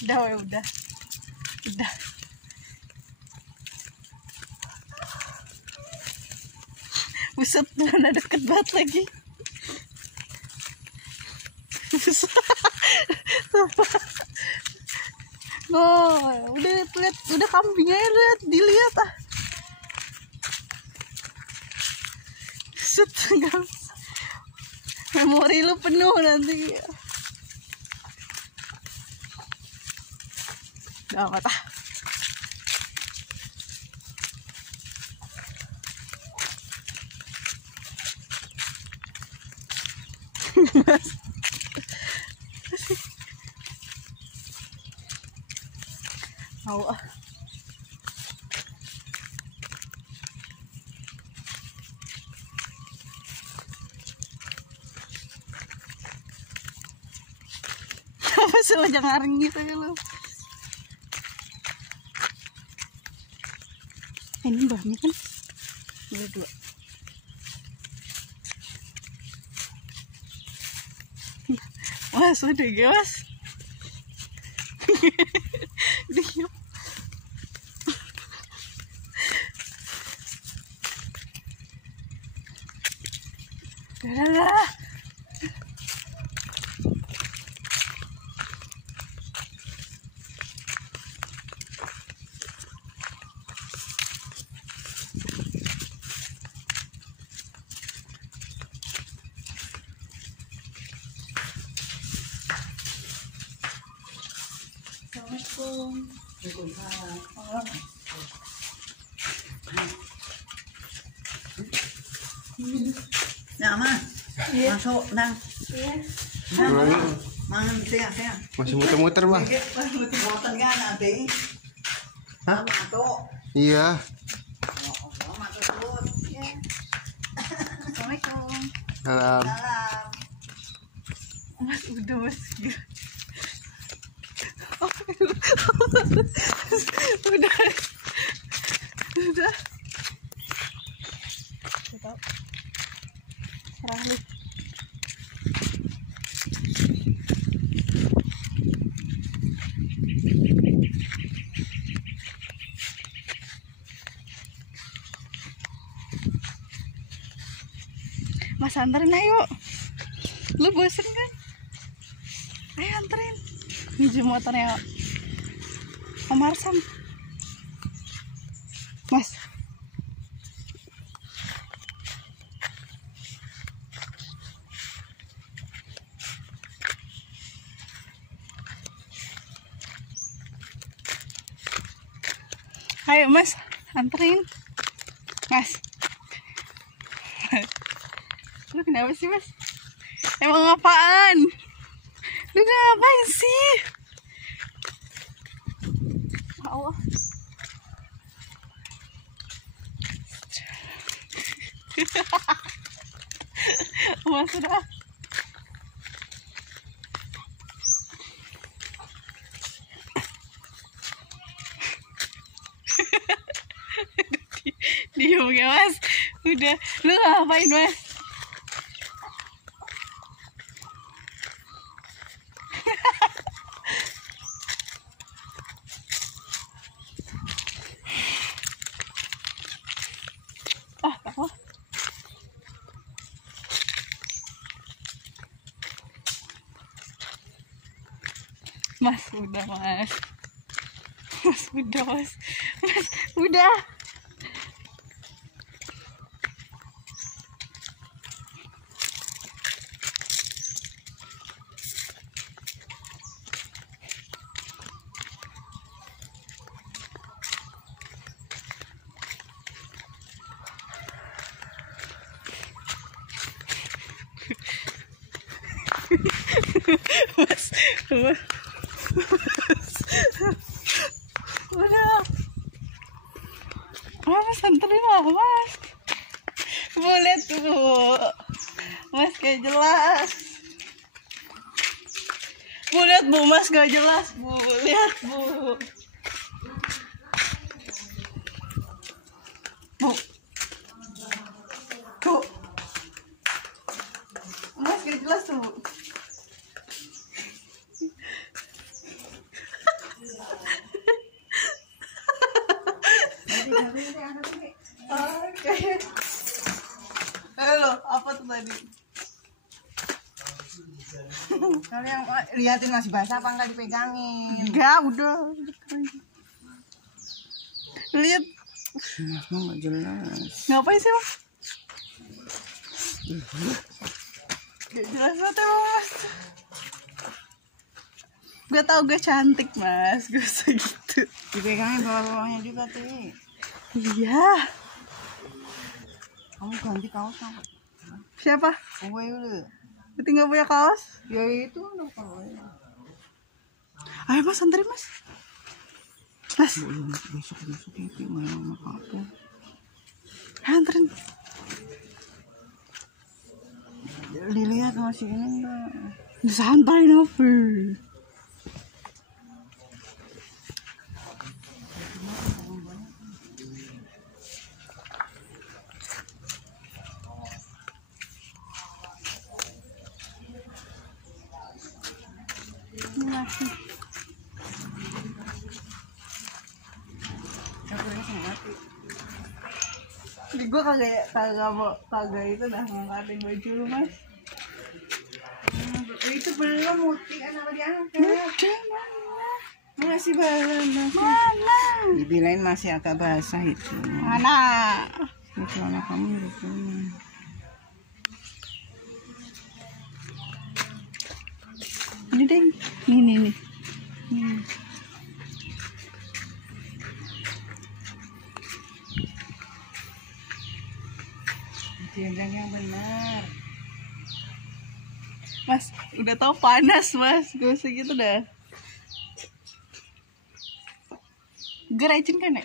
Udah. Buset, mana deket banget lagi. Oh, udah kambingnya dilihat ah. Buset, memori lu penuh nanti. Udah amat ah. Mau ah. Apa sih lo jangan gitu ya lo. Ini bahannya kan dua. Mas udah gas. Diam. Dah. Assalamualaikum. Waalaikumsalam. Nah, Mas. Iya. Masuk, Nang. Iya. Mangan siang. Masih muter-muter, Bang. Boten kan nanti. Hah? Matuk. Iya. Oh, matuk terus. Iya. Assalamualaikum. Salam. Salam. Mas udah mas. Udah. Kita serah lu. Mas anterin ayo. Lu bosen kan? Ayo anterin. Pinjam motornya Om Arsam. Mas. Ayo Mas, anterin. Mas. Lu kenapa sih Mas? Emang apaan? Lu ngapain sih? Ya Allah. Mas udah. Diem ya Mas. Udah. Lu ngapain Mas? Apa? Mas udah Mas. Mas udah Mas. Mas udah. Mas, udah. Mas anterin lah Mas. Boleh tuh. Mas kayak jelas. Bu lihat Bu, Mas gak jelas Bu. Lihat Bu. Bu. Tuh. Mas gak jelas tuh Bu. tadi. Kalau yang liatin masih basah apa enggak dipegangin? Enggak, udah. Lihat. Mas mah nggak jelas. Ngapain sih, Mas? Gak jelas banget emang, Mas. Gue tau gue cantik, Mas. Gue segitu. Dipegangin bawah-bawahnya juga tuh. Iya. Kamu ganti kaos apa? Siapa? Gue dulu. Berarti gak punya kaos? Ya itu udah kaos. Ayo, Mas, anterin, Mas. Mas, Besok itu main sama aku. anterin. Dilihat masih ini enggak? Santai, Novel. Gue kagak itu dah ngangkatin baju lu, Mas. Itu belum Muti kan apa diangkat? Udah, mana? Masih balon. Mana? Dibilain masih agak basah itu. Mana? Itu anak kamu itu. Ini deh. Nih. Jenjang yang benar. Mas, udah tau panas, Mas. Gak usah gitu dah. Gue rajin kan ya?